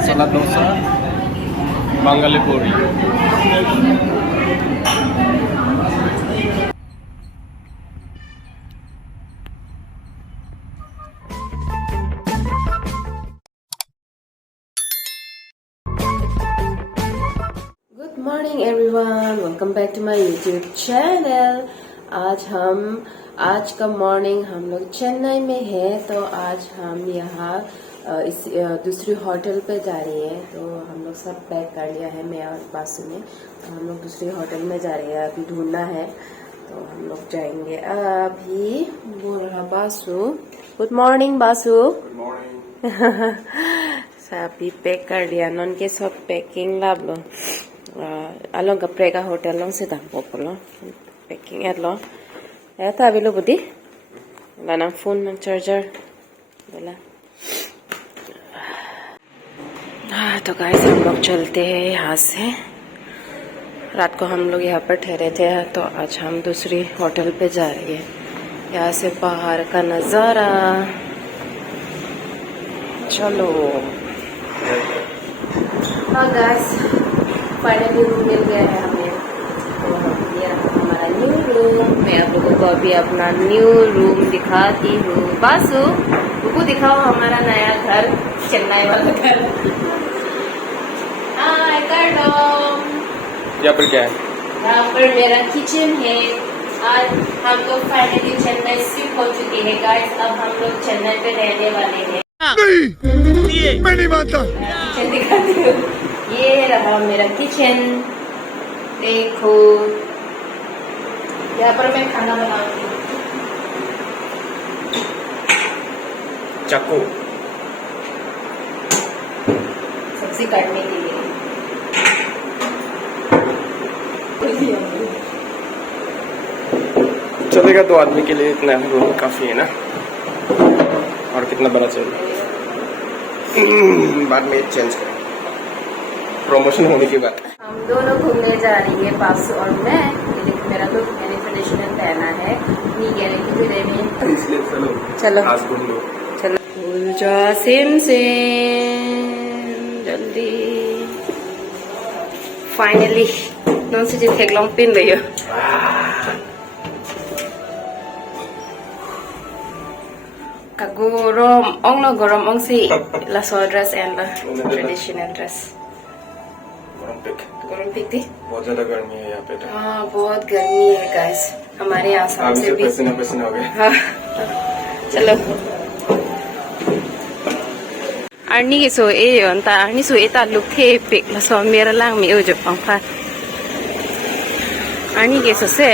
masala dosa, Bengali puri. Good morning everyone, welcome back to my YouTube channel. आज का morning हम लोग चेन्नई में है, तो आज हम यहाँ इस दूसरी होटल पे जा रही है। तो हम लोग सब पैक कर लिया है, मैं और बासु ने। तो हम लोग दूसरी होटल में जा रहे हैं, अभी ढूंढना है, तो हम लोग जाएंगे अभी। बोल रहा Basu. Good morning Basu. Good morning. अभी पैक कर लिया, नॉन के सब पैकिंग लाभ लो। along ka prega hotel long se dam popolo packing at lo eta abilo budi lana phone ng charger बोला। तो गाइस हम लोग चलते हैं यहाँ से। रात को हम लोग यहाँ पर ठहरे थे, तो आज हम दूसरी होटल पे जा रहे हैं। यहाँ से पहाड़ का नज़ारा। चलो। हाँ गाइस, फाइनली रूम मिल गया है हमें। तो ये रहा हमारा न्यू रूम। मैं आप लोगों को अभी अपना न्यू रूम दिखाती हूँ। बासु रुको, दिखाओ हमारा नया घर, चेन्नई वाला घर। हाय कर दो। यहाँ पर क्या है? यहाँ पर मेरा किचन है। आज हम लोग फाइनली चेन्नई शिफ्ट हो चुके हैं गाइस। अब हम लोग चेन्नई पे रहने वाले हैं। नहीं, मैं नहीं मानता। किचन दिखाती हूँ। ये रहा मेरा किचन, देखो। यहाँ पर मैं खाना बनाती हूँ। चाकू। सब्जी काटने के लिए। चलेगा 2 आदमी के लिए, इतना रूम काफी है ना। और कितना बड़ा चाहिए? बाद में चेंज करें, प्रमोशन होने के बाद। हम दोनों घूमने जा रही है, बासु और मैं। ये देखो मेरा लुक, मैंने ट्रेडिशनल पहना है। नहीं कह रही थी देवी। इसलिए चलो चलो आज घूम लो। चलो। भूल जा सिम जल्दी। फाइनली नॉन से जिस एक लॉन्ग पिन रही हो। Kagurong ong no gorong ong si laso dress and the traditional dress. गरम पिकती। बहुत ज्यादा गर्मी है यहाँ पे तो। हाँ बहुत गर्मी है गाइस, हमारे आसाम से भी पसीना पसीना हो गया। हाँ चलो। अर्नी के सो ए अंता अर्नी सो एता लुक थे पिक लसो मेरा लांग मी उजो पंखा। अर्नी के सो से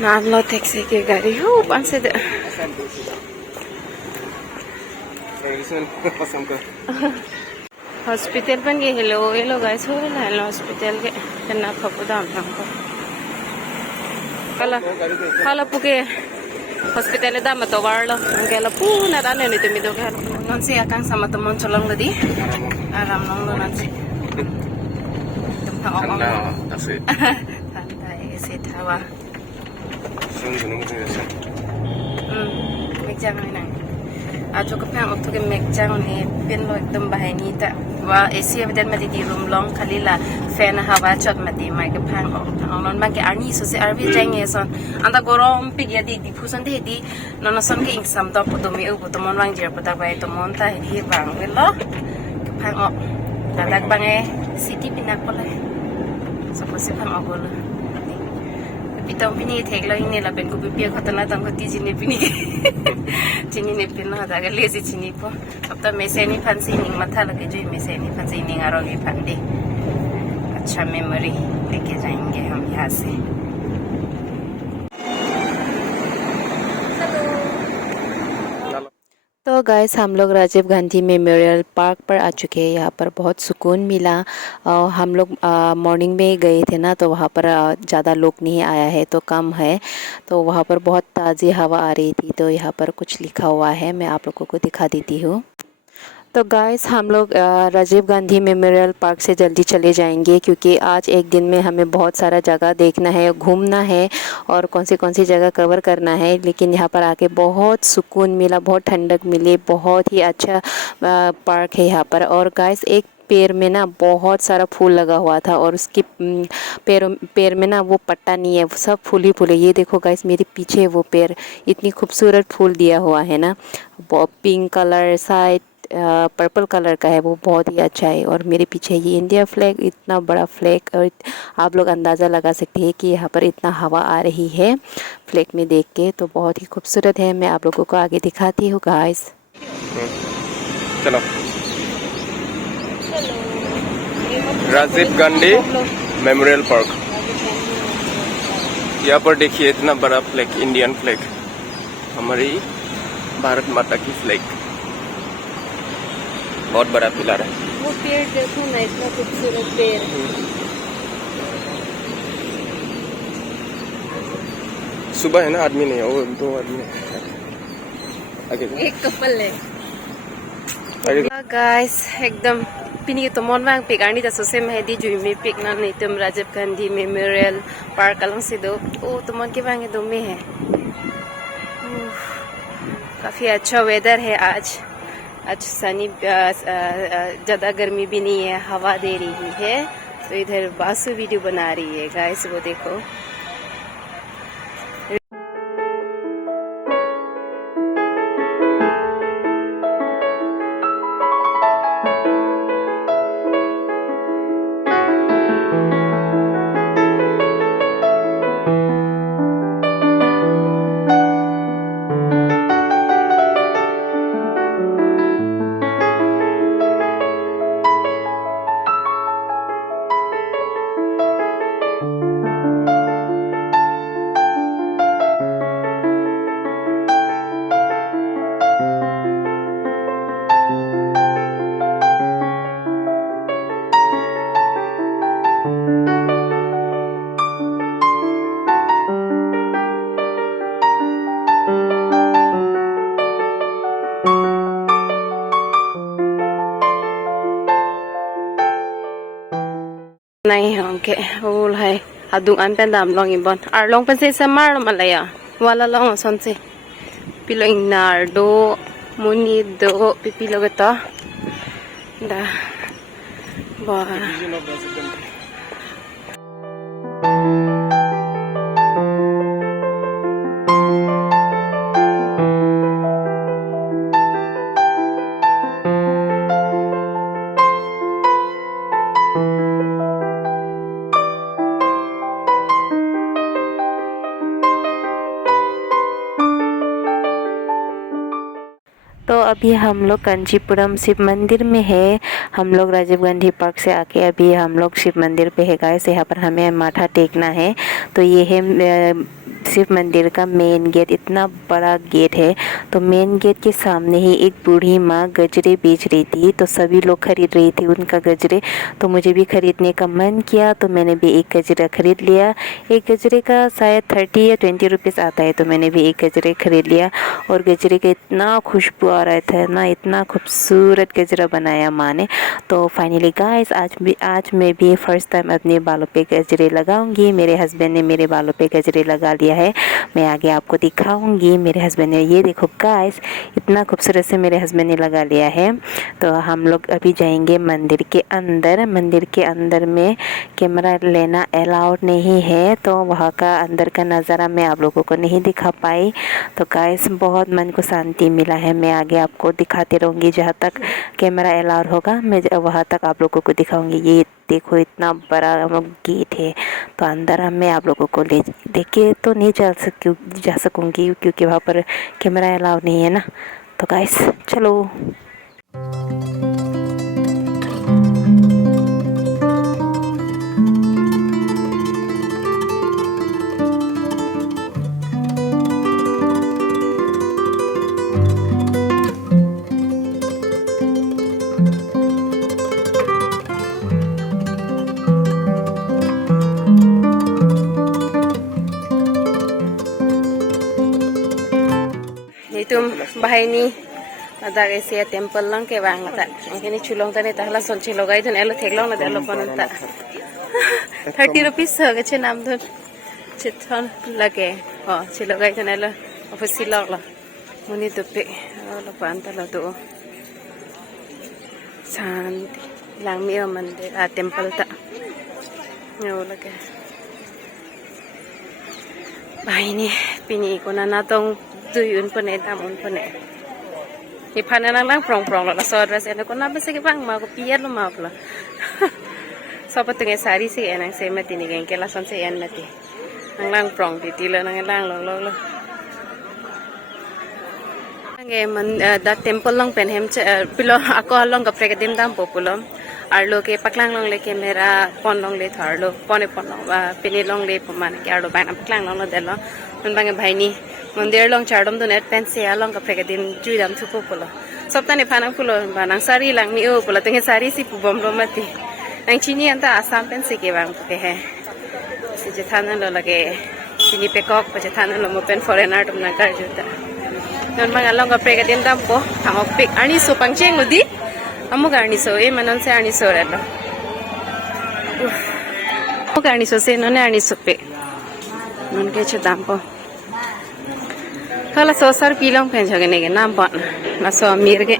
नाम लो टैक्सी के गाड़ी हो पांच से हॉस्पिटल पण गे हेलो गाइस, हो हेलो हॉस्पिटल के तना खपुदा हमको कला पुके हॉस्पिटल दा मतो वारलो अंकेला पुना दाने नि तुमी दो घर नन से आकांग sama teman colong tadi alam nong lo nanti santai isi tawa megjang ni nang ajo ka phang ok ke megjang ni pen lo ekdam bahai ni ta wa AC abedan mati di room long khalila fan hawa chot mati mai ka phang ok non ma ke arni so se arvi jang e son anda gorom pig ya di diffusion de di non son ke exam to podomi u podomon wang jer pada bai to mon ta di bang lo ka phang ok dadak bang e city pinak pole suppose phang ok lo pitong pini thek lo ine la ben ko pipia khatana tang ko ti jine pini chini ne pin na daga lezi chini po अब तो मैं से नहीं फंसी नहीं मथा लगे जो मैं से नहीं फंसी नहीं आरोगी फंदे। अच्छा मेमोरी लेके जाएंगे हम यहाँ से। तो गाइस हम लोग राजीव गांधी मेमोरियल पार्क पर आ चुके हैं। यहाँ पर बहुत सुकून मिला। हम लोग मॉर्निंग में गए थे ना, तो वहाँ पर ज़्यादा लोग नहीं आया है, तो कम है। तो वहाँ पर बहुत ताज़ी हवा आ रही थी। तो यहाँ पर कुछ लिखा हुआ है, मैं आप लोगों को दिखा देती हूँ। तो गाइस हम लोग राजीव गांधी मेमोरियल पार्क से जल्दी चले जाएंगे क्योंकि आज एक दिन में हमें बहुत सारा जगह देखना है, घूमना है और कौन सी जगह कवर करना है। लेकिन यहाँ पर आके बहुत सुकून मिला, बहुत ठंडक मिली, बहुत ही अच्छा पार्क है यहाँ पर। और गाइस एक पेड़ में ना बहुत सारा फूल लगा हुआ था और उसकी पेड़ में ना वो पट्टा नहीं है, सब फूल ही फूल है। ये देखो गाइस मेरे पीछे वो पेड़ इतनी खूबसूरत फूल दिया हुआ है ना, पिंक कलर शायद पर्पल कलर का है, वो बहुत ही अच्छा है। और मेरे पीछे ये इंडिया फ्लैग, इतना बड़ा फ्लैग, और आप लोग अंदाज़ा लगा सकते हैं कि यहाँ पर इतना हवा आ रही है फ्लैग में देख के, तो बहुत ही खूबसूरत है। मैं आप लोगों को आगे दिखाती हूँ गाइस। चलो राजीव गांधी मेमोरियल पार्क। यहाँ पर देखिए इतना बड़ा फ्लैग, इंडियन फ्लैग, हमारी भारत माता की फ्लैग, बहुत बड़ा पिलर है। वो पेड़ देखो ना, इतना खूबसूरत पेड़। सुबह है ना, आदमी नहीं है, वो 2 आदमी है आगे, एक कपल है गाइस। एकदम पिनी तो मन वांग पिगानी दा सोसे मेहदी जुइमे पिकना नहीं तुम राजीव गांधी मेमोरियल पार्क अलंग से दो ओ तो मन के वांगे दो में है। काफी अच्छा वेदर है आज सनी, ज़्यादा गर्मी भी नहीं है, हवा दे रही है। तो इधर बासु वीडियो बना रही है गाइस, वो देखो। नहीं होंगे वो है adung an pen dam long ibon ar long pen se samar malaya wala long son se pilo nardo muni do pipilo gata da ba तो अभी हम लोग कांचीपुरम शिव मंदिर में है। हम लोग राजीव गांधी पार्क से आके अभी हम लोग शिव मंदिर पे है गाइस। यहाँ पर हमें माथा टेकना है। तो ये है शिव मंदिर का मेन गेट, इतना बड़ा गेट है। तो मेन गेट के सामने ही एक बूढ़ी माँ गजरे बेच रही थी, तो सभी लोग खरीद रही थी उनका गजरे। तो मुझे भी खरीदने का मन किया, तो मैंने भी एक गजरा खरीद लिया। एक गजरे का शायद 30 या 20 रुपीज़ आता है, तो मैंने भी एक गजरे खरीद लिया। और गजरे का इतना खुशबू आ रहा था ना, इतना खूबसूरत गजरा बनाया माँ ने। तो फाइनली गाइस आज मैं भी फर्स्ट टाइम अपने बालों पे गजरे लगाऊंगी। मेरे हस्बैंड ने मेरे बालों पे गजरे लगा लिया है, मैं आगे आपको दिखाऊंगी। मेरे हस्बैंड ने, ये देखो गाइस, इतना खूबसूरत से मेरे हस्बैंड ने लगा लिया है। तो हम लोग अभी जाएंगे मंदिर के अंदर। मंदिर के अंदर में कैमरा लेना अलाउड नहीं है, तो वहाँ का अंदर का नज़ारा मैं आप लोगों को नहीं दिखा पाई। तो गाइस बहुत मन को शांति मिला है। मैं आगे आपको दिखाती रहूँगी, जहाँ तक कैमरा अलाउड होगा मैं वहाँ तक आप लोगों को दिखाऊंगी। ये देखो इतना बड़ा गेट है, तो अंदर मैं आप लोगों को लेके तो नहीं जा सकूँगी क्योंकि वहाँ पर कैमरा अलाउड नहीं है ना। तो गाइस चलो। Itu bahini ada ese temple lang ke bang ta angkini chulong ta ne tahla sol chilo gai thon elo theklong na delo kon ta 30 rupees ge che nam thon chithon lage chilo gai thon elo ofisi log la muni to pe lo pan ta lo do santi lang mi mandir temple ta no lage bai ni pini ko na na tong tuyun pone tamun pone ni phana lang prong la so dress ene ko na bese ke bang ma ko pier lo ma pla so patunge sari si enang se mati ni gen ke la son se en mati nang lang prong ti lo nang lang lo nge man da temple long pen hem pilo ako long ka pregadim dam populom arlo ke paklang long le ke mera pon long le tharlo pone pon long pini long le paman ke arlo bang paklang long lo delo nun bang bhai ni mandir long chardom do net pen se along ka pregadim juidam thu populo soptane phana pulo banang sari lang mi o pulo tenge sari si pubom lo mati ang chini anta asam pen se ke bang ke he se je thana lo lage chini pekok pa je thana lo mo pen foreigner tum na kar juta non bang along ka pregadim dam ko thangok pek ani so pangcheng udi amu garni so e manon se ani so relo amu garni so se no ne ani so pe non ke che dam po kala so sar pilong pen jage ne nam pa na so amir ge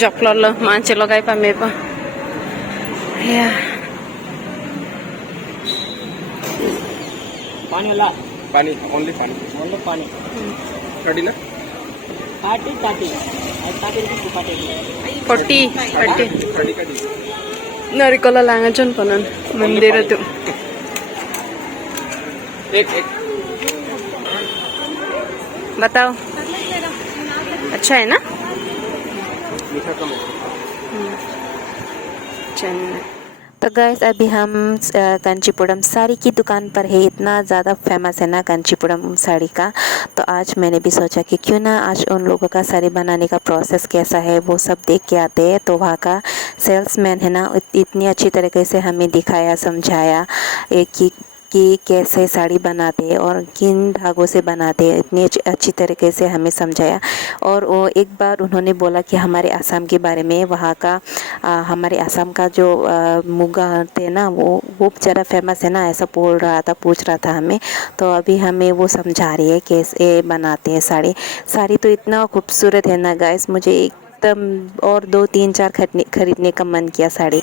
chocolate lo manche logai pa me pa ya pani only pani ready na 40 narikola langajon panan mandir tu एक बताओ अच्छा है ना मीठा कम तो guys अभी हम कांचीपुरम साड़ी की दुकान पर है। इतना ज़्यादा फेमस है ना कांचीपुरम साड़ी का, तो आज मैंने भी सोचा कि क्यों ना आज उन लोगों का साड़ी बनाने का प्रोसेस कैसा है वो सब देख के आते हैं। तो वहाँ का सेल्समैन है ना इतनी अच्छी तरीके से हमें दिखाया समझाया कि कैसे साड़ी बनाते हैं और किन धागों से बनाते हैं, इतनी अच्छी तरीके से हमें समझाया। और वो एक बार उन्होंने बोला कि हमारे आसाम के बारे में, वहाँ का हमारे आसाम का जो मुगा थे ना वो ज़रा फेमस है ना, ऐसा बोल रहा था, पूछ रहा था हमें। तो अभी हमें वो समझा रही है कैसे बनाते हैं साड़ी तो इतना खूबसूरत है ना गाइस, मुझे एकदम और 2-3-4 खरीदने का मन किया साड़ी।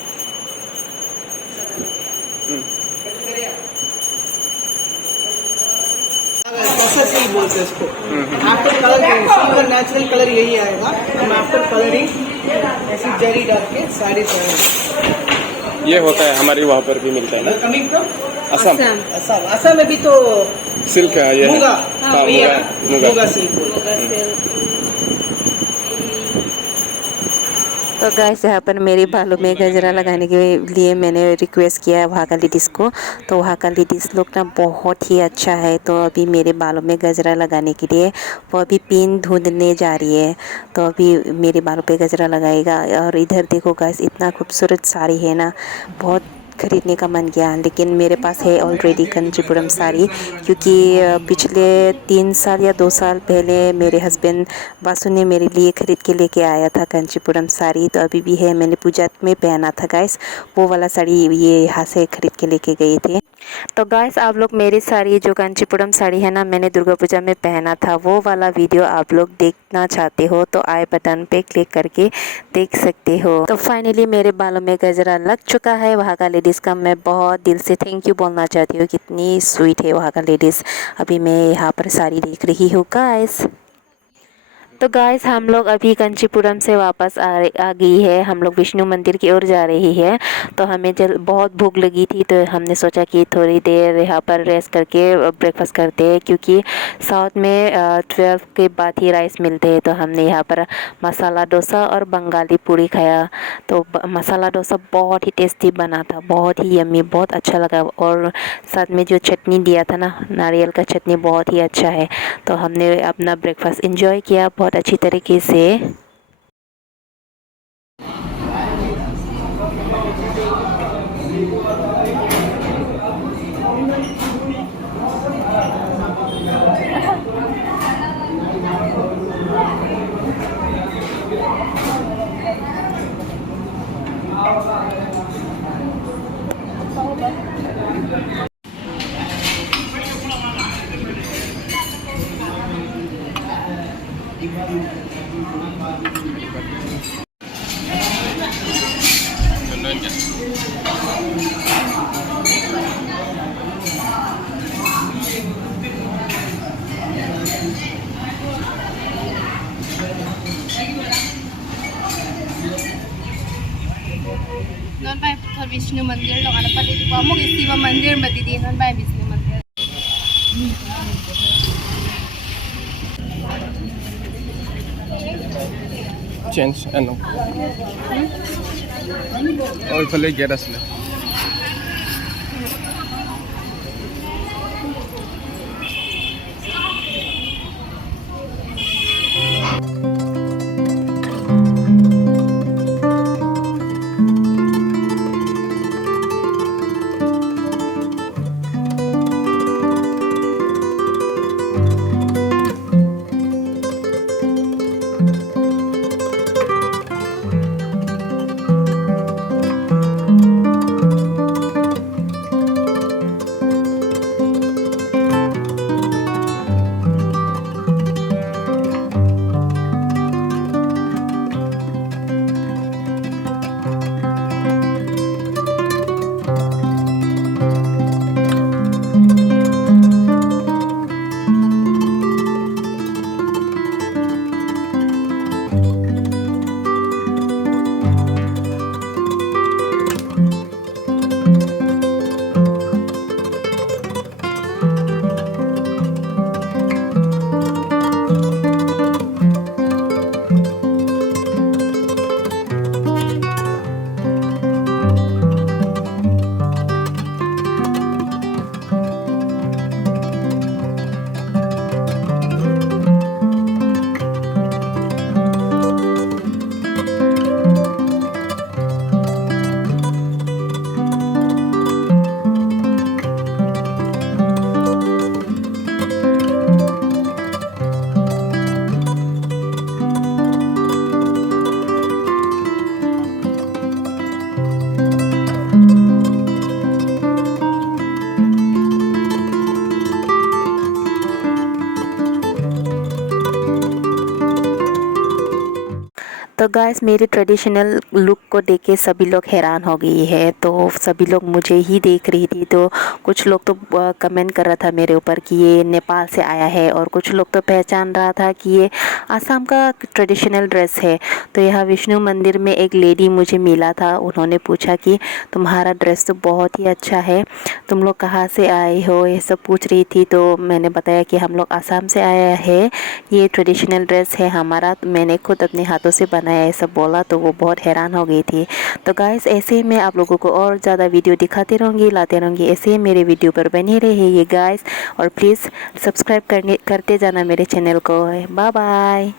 से ही बोलते हैं इसको। After colouring silver natural colour यही आएगा। हम आफ्टर कलरिंग ऐसी जरी डाल के साड़ी पहने। ये होता है हमारे वहाँ पर भी मिलता है ना। Coming from Assam. असम में भी तो सिल्क है ये, मुगा मुगा सिल्क। तो गाइस यहाँ पर मेरे बालों में गजरा लगाने के लिए मैंने रिक्वेस्ट किया वहाँ का लेडीज़ को, तो वहाँ का लेडीज़ लोग ना बहुत ही अच्छा है। तो अभी मेरे बालों में गजरा लगाने के लिए वो अभी पिन ढूंढने जा रही है, तो अभी मेरे बालों पे गजरा लगाएगा। और इधर देखो गाइस इतना खूबसूरत साड़ी है ना, बहुत खरीदने का मन किया, लेकिन मेरे पास है ऑलरेडी कांचीपुरम साड़ी, क्योंकि पिछले 3 साल या 2 साल पहले मेरे हस्बैंड वासु ने मेरे लिए ख़रीद के लेके आया था कांचीपुरम साड़ी। तो अभी भी है, मैंने पूजा में पहना था गाइस, वो वाला साड़ी ये यहाँ से ख़रीद के लेके गए थे। तो गाइस आप लोग मेरी साड़ी जो कांचीपुरम साड़ी है ना, मैंने दुर्गा पूजा में पहना था, वो वाला वीडियो आप लोग देखना चाहते हो तो आई बटन पे क्लिक करके देख सकते हो। तो फाइनली मेरे बालों में गजरा लग चुका है। वहाँ का लेडीज़ का मैं बहुत दिल से थैंक यू बोलना चाहती हूँ, कितनी स्वीट है वहाँ का लेडीज़। अभी मैं यहाँ पर साड़ी देख रही हूँ गाइस। तो गाइस हम लोग अभी कांचीपुरम से वापस आ गई है, हम लोग विष्णु मंदिर की ओर जा रही है। तो हमें बहुत भूख लगी थी, तो हमने सोचा कि थोड़ी देर यहाँ पर रेस्ट करके ब्रेकफास्ट करते हैं, क्योंकि साउथ में 12 के बाद ही राइस मिलते हैं। तो हमने यहाँ पर मसाला डोसा और बंगाली पूड़ी खाया। तो मसाला डोसा बहुत ही टेस्टी बना था, बहुत ही यम्मी, बहुत अच्छा लगा। और साथ में जो चटनी दिया था ना, नारियल का चटनी, बहुत ही अच्छा है। तो हमने अपना ब्रेकफास्ट एंजॉय किया बहुत अच्छी तरीके से। Ganda niya. नॉन बाय तो विष्णु मंदिर लोग आना पड़े तो हम लोग शिव मंदिर में दीदी नॉन बाय विष्णु मंदिर Change, ano? Oh, ইফালে গেট আছিলে। तो गाइस मेरे ट्रेडिशनल लुक को देख के सभी लोग हैरान हो गई है। तो सभी लोग मुझे ही देख रही थी। तो कुछ लोग तो कमेंट कर रहा था मेरे ऊपर कि ये नेपाल से आया है, और कुछ लोग तो पहचान रहा था कि ये आसाम का ट्रेडिशनल ड्रेस है। तो यहाँ विष्णु मंदिर में एक लेडी मुझे मिला था, उन्होंने पूछा कि तुम्हारा ड्रेस तो बहुत ही अच्छा है, तुम लोग कहाँ से आए हो, ये सब पूछ रही थी। तो मैंने बताया कि हम लोग आसाम से आया है, ये ट्रेडिशनल ड्रेस है हमारा, मैंने खुद अपने हाथों से बनाया, ये सब बोला। तो वो बहुत हैरान हो गई थी। तो गाइस ऐसे ही मैं आप लोगों को और ज़्यादा वीडियो दिखाती रहूँगी, लाते रहूँगी, ऐसे ही मेरे वीडियो पर बने रहिए गाइस, और प्लीज़ सब्सक्राइब करते जाना मेरे चैनल को। Bye bye.